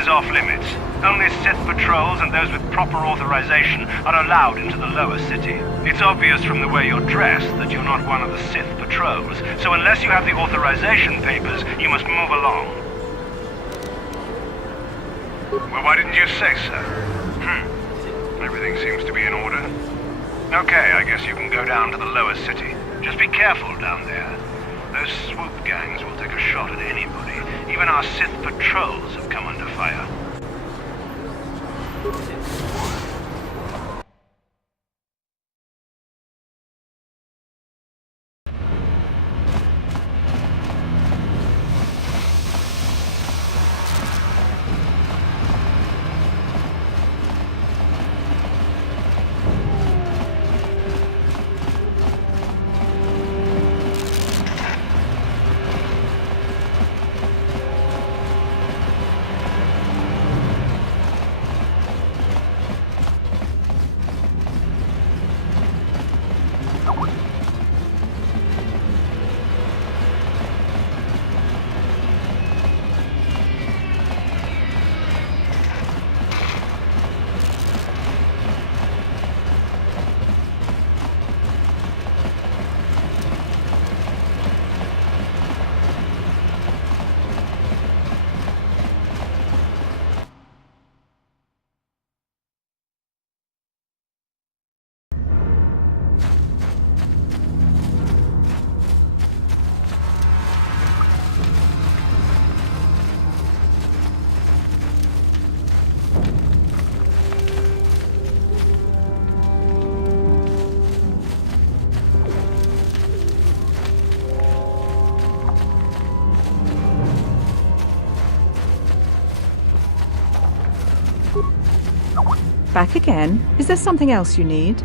is off limits. Only Sith patrols and those with proper authorization are allowed into the lower city. It's obvious from the way you're dressed that you're not one of the Sith patrols, so unless you have the authorization papers, you must move along. Well, why didn't you say so? Everything seems to be in order. Okay, I guess you can go down to the lower city. Just be careful down there. Those swoop gangs will take a shot at anybody. Even our Sith patrols have come under fire. Back again? Is there something else you need?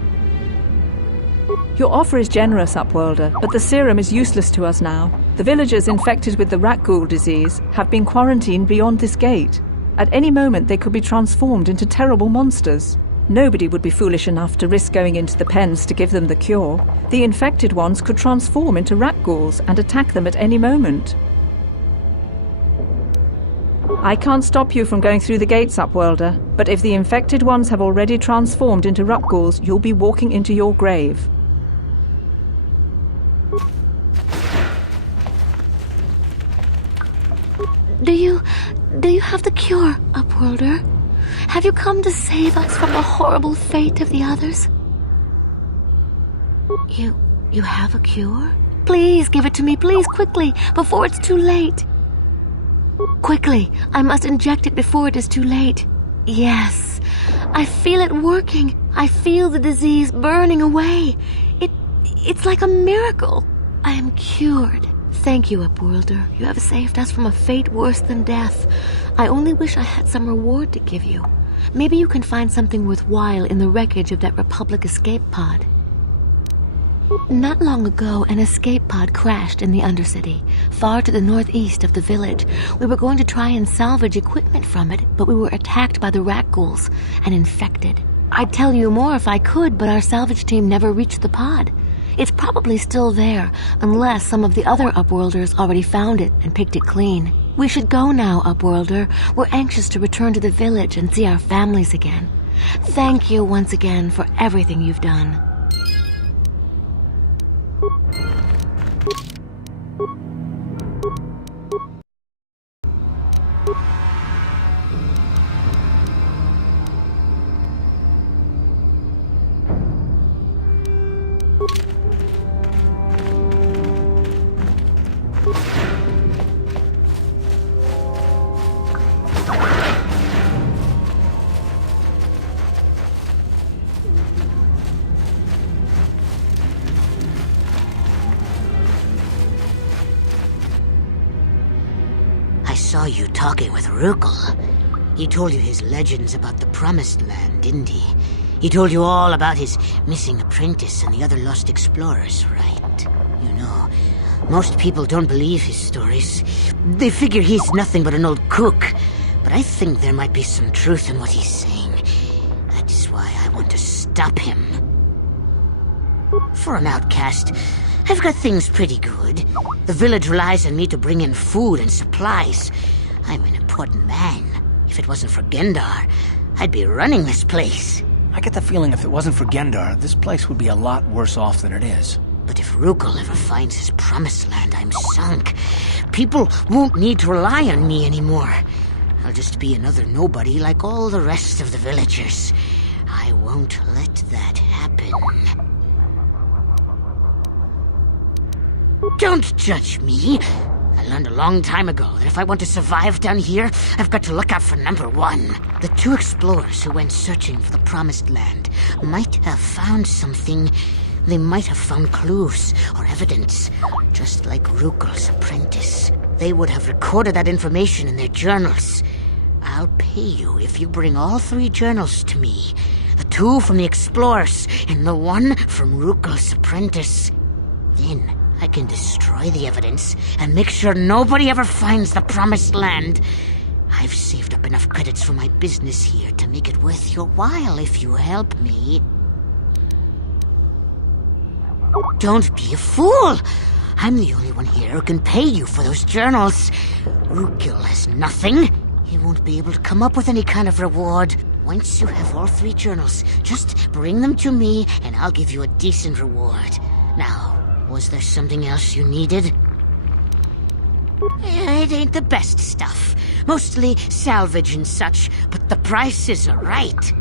Your offer is generous, Upworlder, but the serum is useless to us now. The villagers infected with the rat ghoul disease have been quarantined beyond this gate. At any moment they could be transformed into terrible monsters. Nobody would be foolish enough to risk going into the pens to give them the cure. The infected ones could transform into rat ghouls and attack them at any moment. I can't stop you from going through the gates, Upworlder, but if the infected ones have already transformed into rat ghouls, you'll be walking into your grave. Do you have the cure, Upworlder? Have you come to save us from the horrible fate of the others? You have a cure? Please give it to me, please, quickly, before it's too late. Quickly, I must inject it before it is too late. Yes, I feel it working. I feel the disease burning away. It's like a miracle. I am cured. Thank you, Upworlder. You have saved us from a fate worse than death. I only wish I had some reward to give you. Maybe you can find something worthwhile in the wreckage of that Republic escape pod. Not long ago, an escape pod crashed in the Undercity, far to the northeast of the village. We were going to try and salvage equipment from it, but we were attacked by the rat ghouls and infected. I'd tell you more if I could, but our salvage team never reached the pod. It's probably still there, unless some of the other Upworlders already found it and picked it clean. We should go now, Upworlder. We're anxious to return to the village and see our families again. Thank you once again for everything you've done. I saw you talking with Rukel. He told you his legends about the Promised Land, didn't he? He told you all about his missing apprentice and the other lost explorers, right? You know, most people don't believe his stories. They figure he's nothing but an old cook. But I think there might be some truth in what he's saying. That is why I want to stop him. For an outcast, I've got things pretty good. The village relies on me to bring in food and supplies. I'm an important man. If it wasn't for Gendar, I'd be running this place. I get the feeling if it wasn't for Gendar, this place would be a lot worse off than it is. But if Rugal ever finds his promised land, I'm sunk. People won't need to rely on me anymore. I'll just be another nobody like all the rest of the villagers. I won't let that happen. Don't judge me. I learned a long time ago that if I want to survive down here, I've got to look out for number one. The two explorers who went searching for the Promised Land might have found something. They might have found clues or evidence, just like Rugal's apprentice. They would have recorded that information in their journals. I'll pay you if you bring all 3 journals to me. The 2 from the explorers and the 1 from Rugal's apprentice. Then I can destroy the evidence and make sure nobody ever finds the Promised Land. I've saved up enough credits for my business here to make it worth your while if you help me. Don't be a fool! I'm the only one here who can pay you for those journals. Rugal has nothing. He won't be able to come up with any kind of reward. Once you have all 3 journals, just bring them to me and I'll give you a decent reward. Now, was there something else you needed? It ain't the best stuff. Mostly salvage and such, but the prices are right.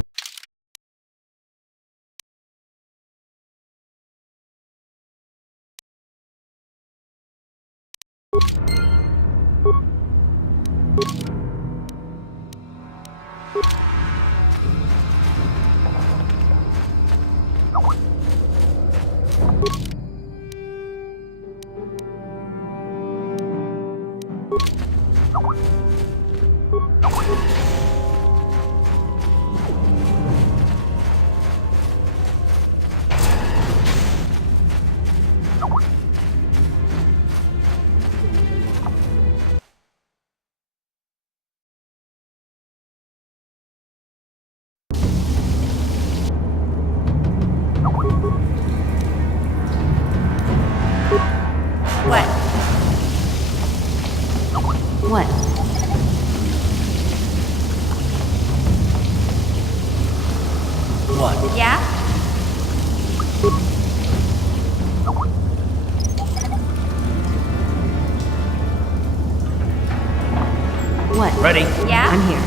What? What? Yeah? What? Ready? Yeah? I'm here.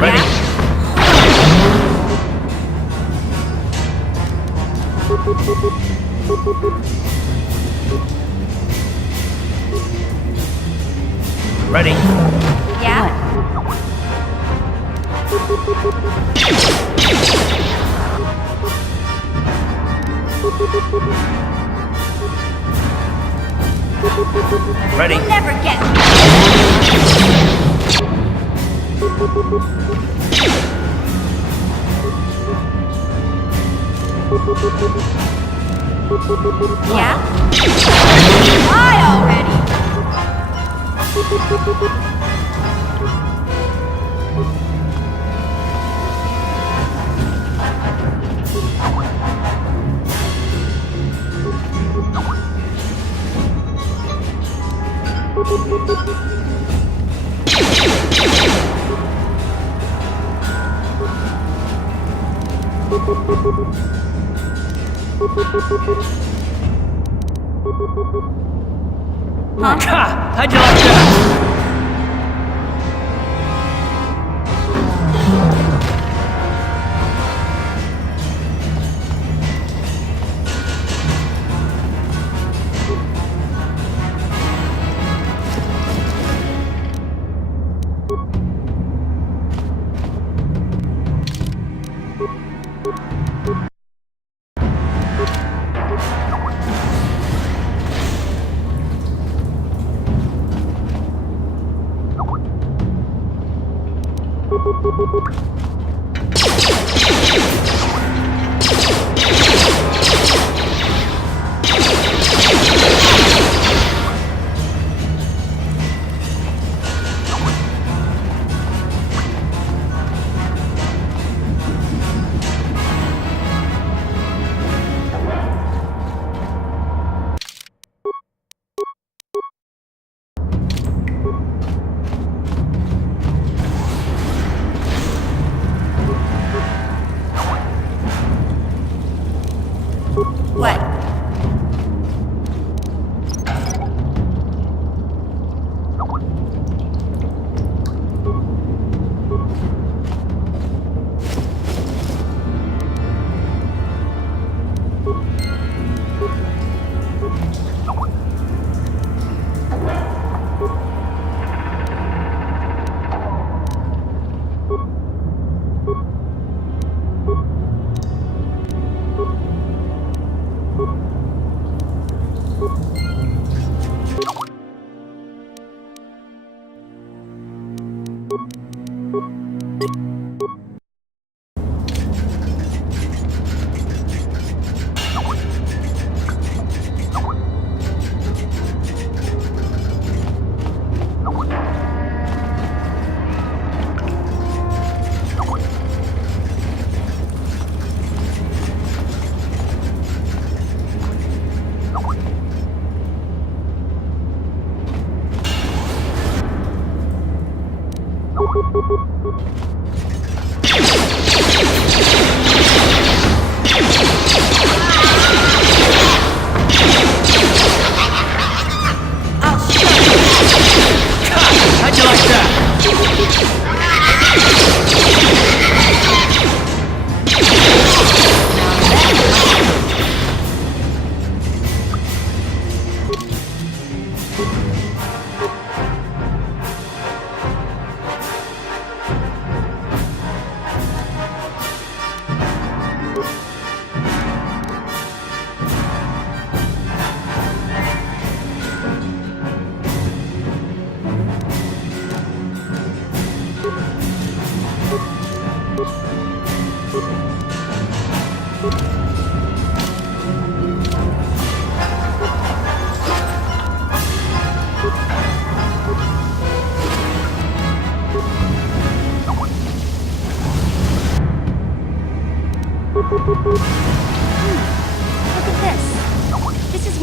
Ready? Ready? Yeah? Ready? Never get me. Yeah? Why already? Ha! How'd you like that?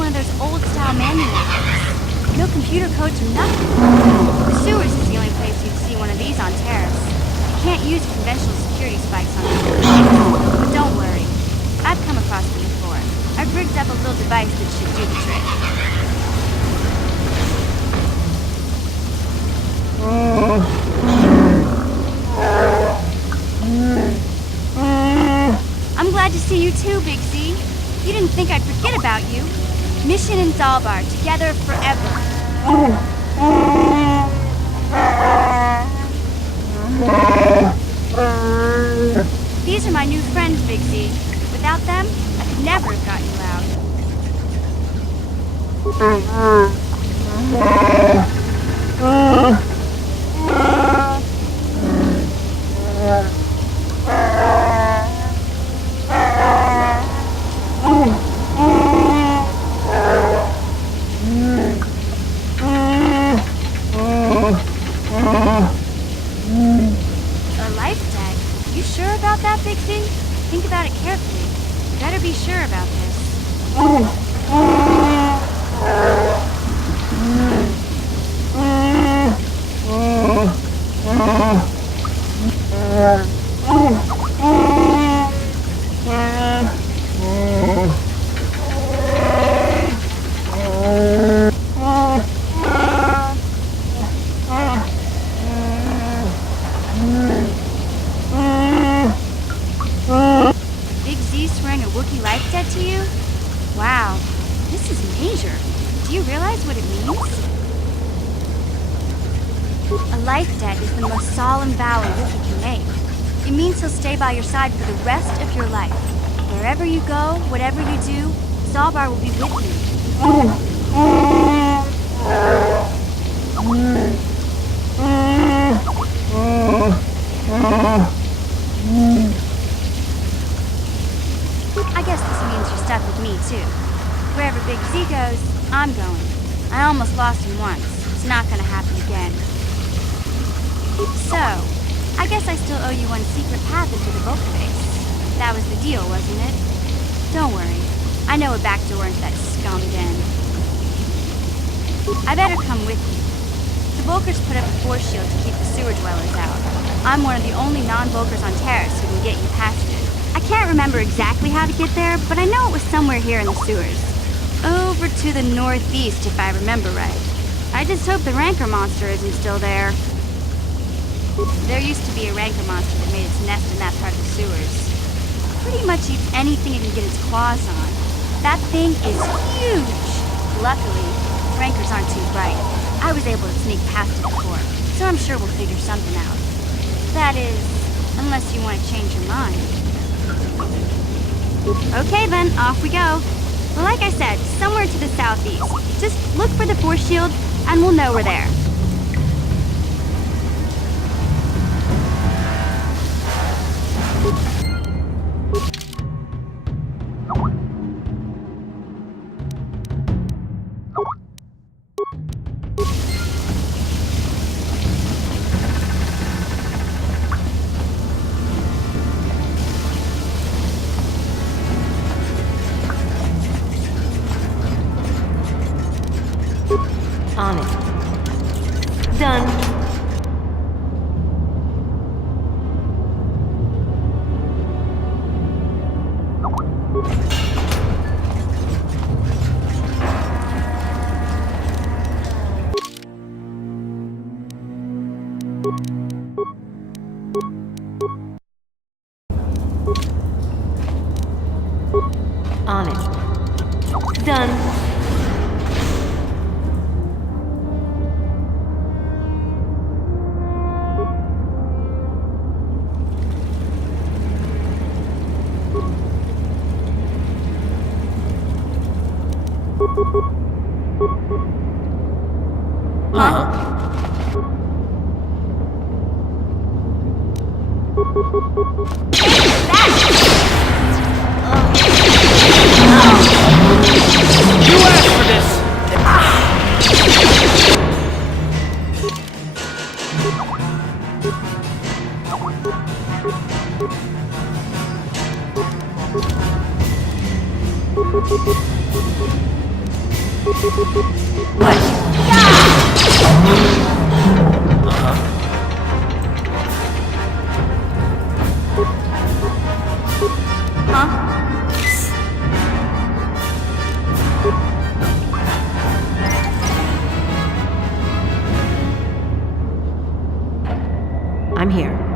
one of those old-style manuals. No computer codes or nothing. The sewers is the only place you'd see one of these on Terrace. You can't use conventional security spikes on them. But don't worry. I've come across them before. I've rigged up a little device that should do the trick. I'm glad to see you too, Big Z. You didn't think I'd forget about you. Mission and Zalbar, together forever. These are my new friends, Big Z. Without them, I could never have gotten you out. A life tag? You sure about that, Big Z? Think about it carefully. You better be sure about this. Big Z swearing a Wookiee life debt to you? Wow, this is major. Do you realize what it means? A life debt is the most solemn vow a Wookiee can make. It means he'll stay by your side for the rest of your life. Wherever you go, whatever you do, Zalbar will be with you. I guess this means you're stuck with me, too. Wherever Big Z goes, I'm going. I almost lost him once. It's not gonna happen again. So, I guess I still owe you one secret path into the Vulcan base. That was the deal, wasn't it? Don't worry. I know a back door into that scum den. I better come with you. The Volkers put up a force shield to keep the sewer dwellers out. I'm one of the only non-Volkers on Terrace who can get you past it. I can't remember exactly how to get there, but I know it was somewhere here in the sewers. Over to the northeast, if I remember right. I just hope the Rancor monster isn't still there. There used to be a Rancor monster that made its nest in that part of the sewers. Pretty much eats anything it can get its claws on. That thing is huge! Luckily, Rancors aren't too bright. I was able to sneak past it before, so I'm sure we'll figure something out. That is, unless you want to change your mind. Okay then, off we go. Well, like I said, somewhere to the southeast. Just look for the force shield, and we'll know we're there. On it. Done. On it. Done. I'm here.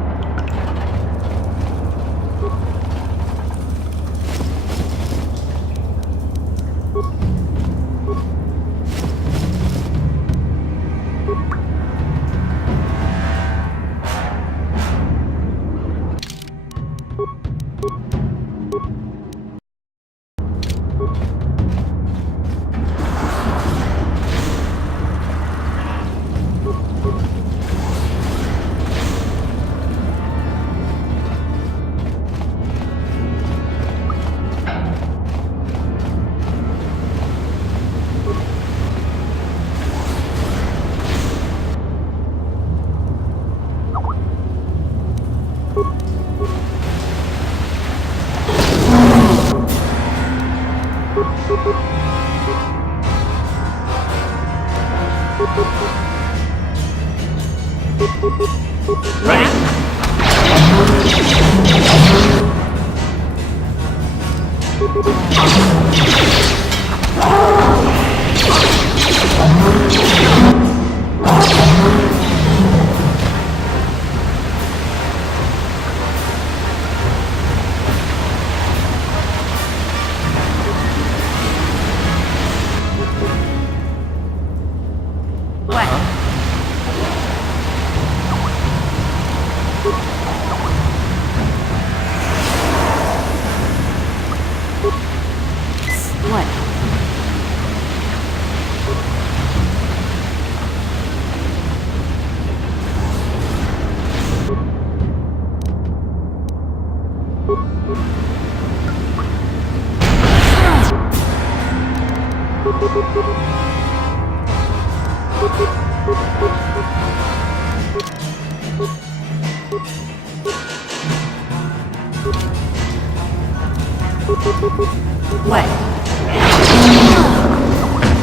What?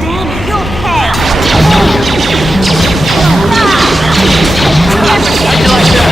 Damn it, you'll pay! How'd you like that?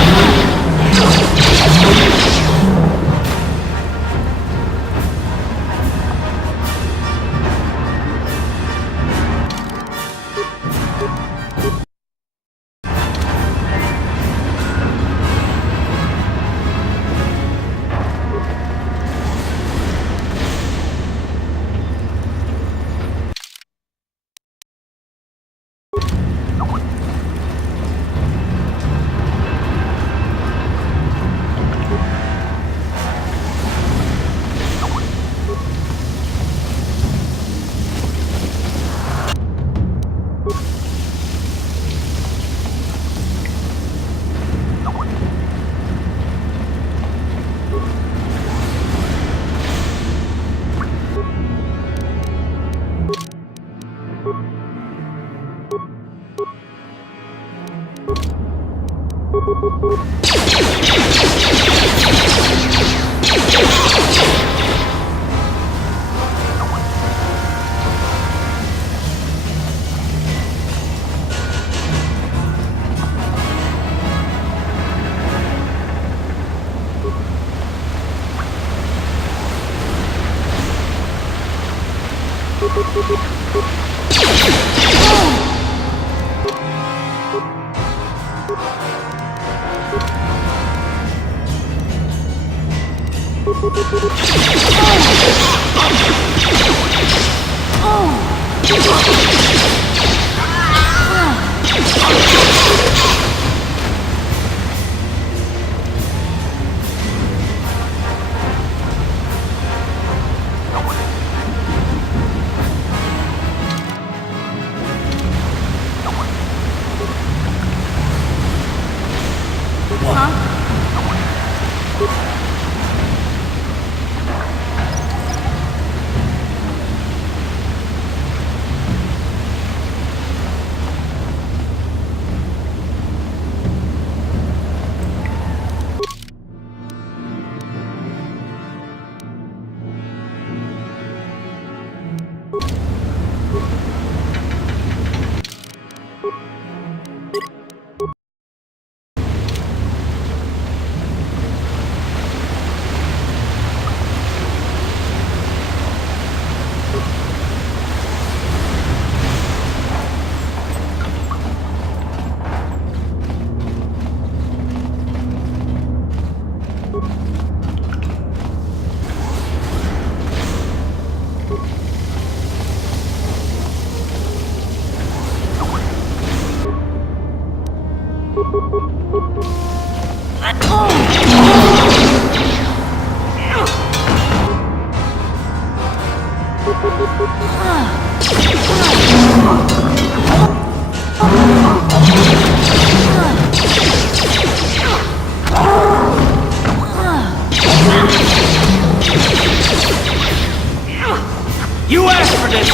You asked for this!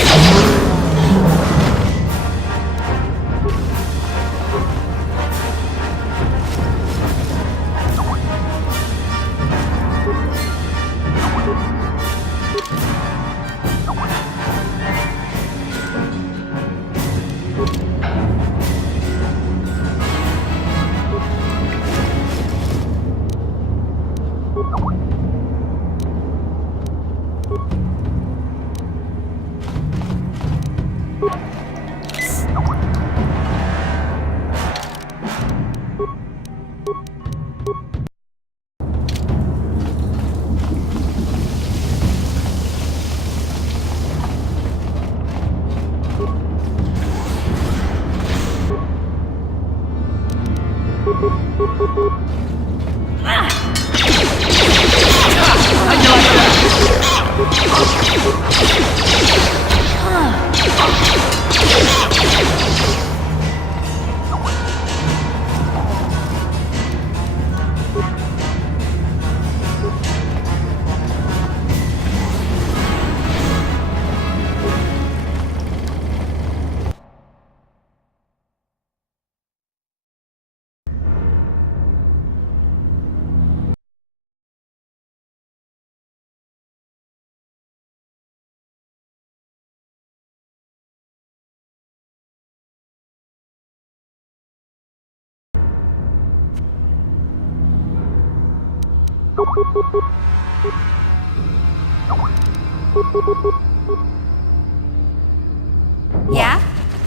Yeah?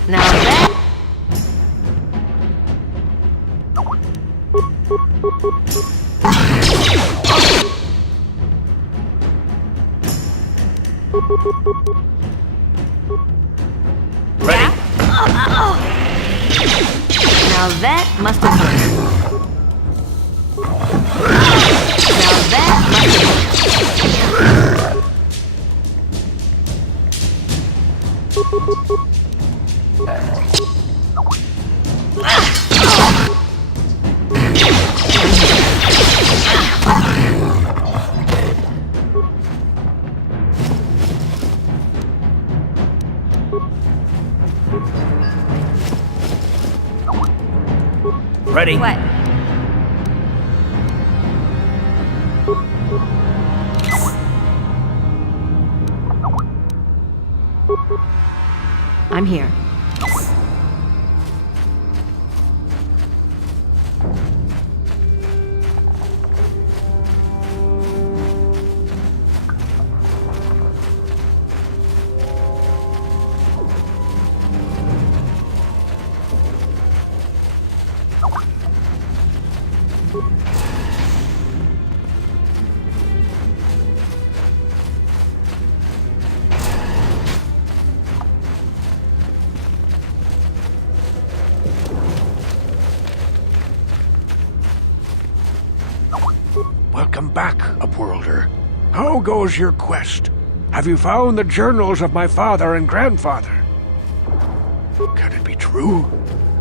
Now that... Ready? Now that must have hurt. Now that must have hurt. Ready? What? I'm here. Welcome back, Upworlder. How goes your quest? Have you found the journals of my father and grandfather? Can it be true?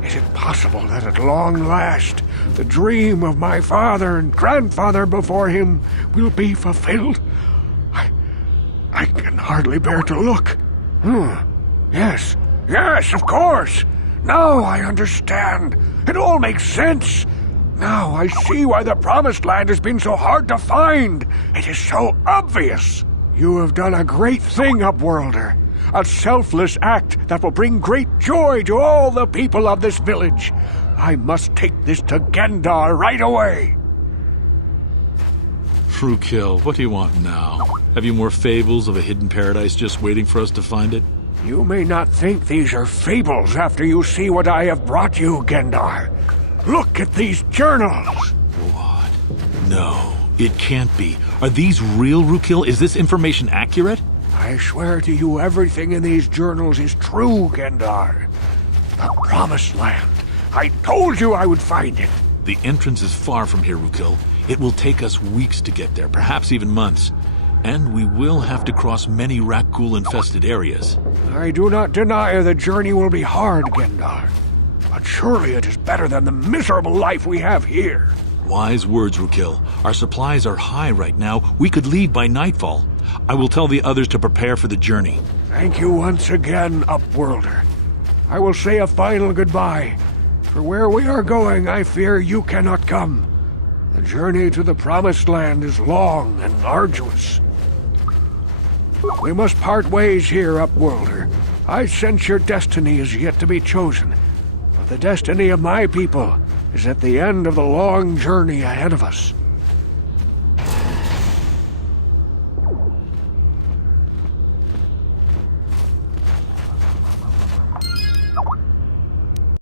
Is it possible that at long last, the dream of my father and grandfather before him will be fulfilled? I can hardly bear to look. Yes, of course. Now I understand. It all makes sense. Now I see why the Promised Land has been so hard to find. It is so obvious. You have done a great thing, Upworlder. A selfless act that will bring great joy to all the people of this village. I must take this to Gendar right away. Frukill, what do you want now? Have you more fables of a hidden paradise just waiting for us to find it? You may not think these are fables after you see what I have brought you, Gendar. Look at these journals! What? No, it can't be. Are these real, Frukill? Is this information accurate? I swear to you everything in these journals is true, Gendar. The Promised Land. I told you I would find it. The entrance is far from here, Frukill. It will take us weeks to get there, perhaps even months. And we will have to cross many Rakghoul-infested areas. I do not deny the journey will be hard, Gendar. But surely it is better than the miserable life we have here. Wise words, Rukil. Our supplies are high right now. We could leave by nightfall. I will tell the others to prepare for the journey. Thank you once again, Upworlder. I will say a final goodbye. For where we are going, I fear you cannot come. The journey to the Promised Land is long and arduous. We must part ways here, Upworlder. I sense your destiny is yet to be chosen. But the destiny of my people is at the end of the long journey ahead of us.